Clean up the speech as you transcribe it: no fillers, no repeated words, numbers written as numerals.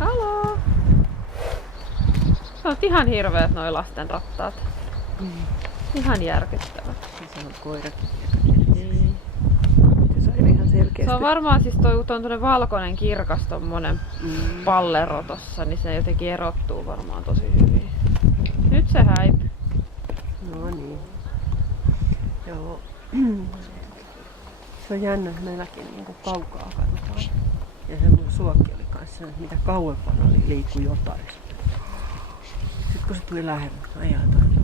Haloo! Se on ihan hirveät noi lasten rattaat. Ihan järkyttävät. Se on koirat. Niin. Se on ihan selkeästi. Se on varmaan siis tuo valkoinen kirkas tommonen pallero tossa, niin se jotenkin erottuu varmaan tosi hyvin. Nyt se häipyy. No niin. Joo. Se on jännä, että meilläkin niin kuin kaukaa katsotaan. Ja se mun suokki oli kanssa, että mitä kauempana oli liikkui jotain. Sitten kun se tuli lähelle, ajateltiin.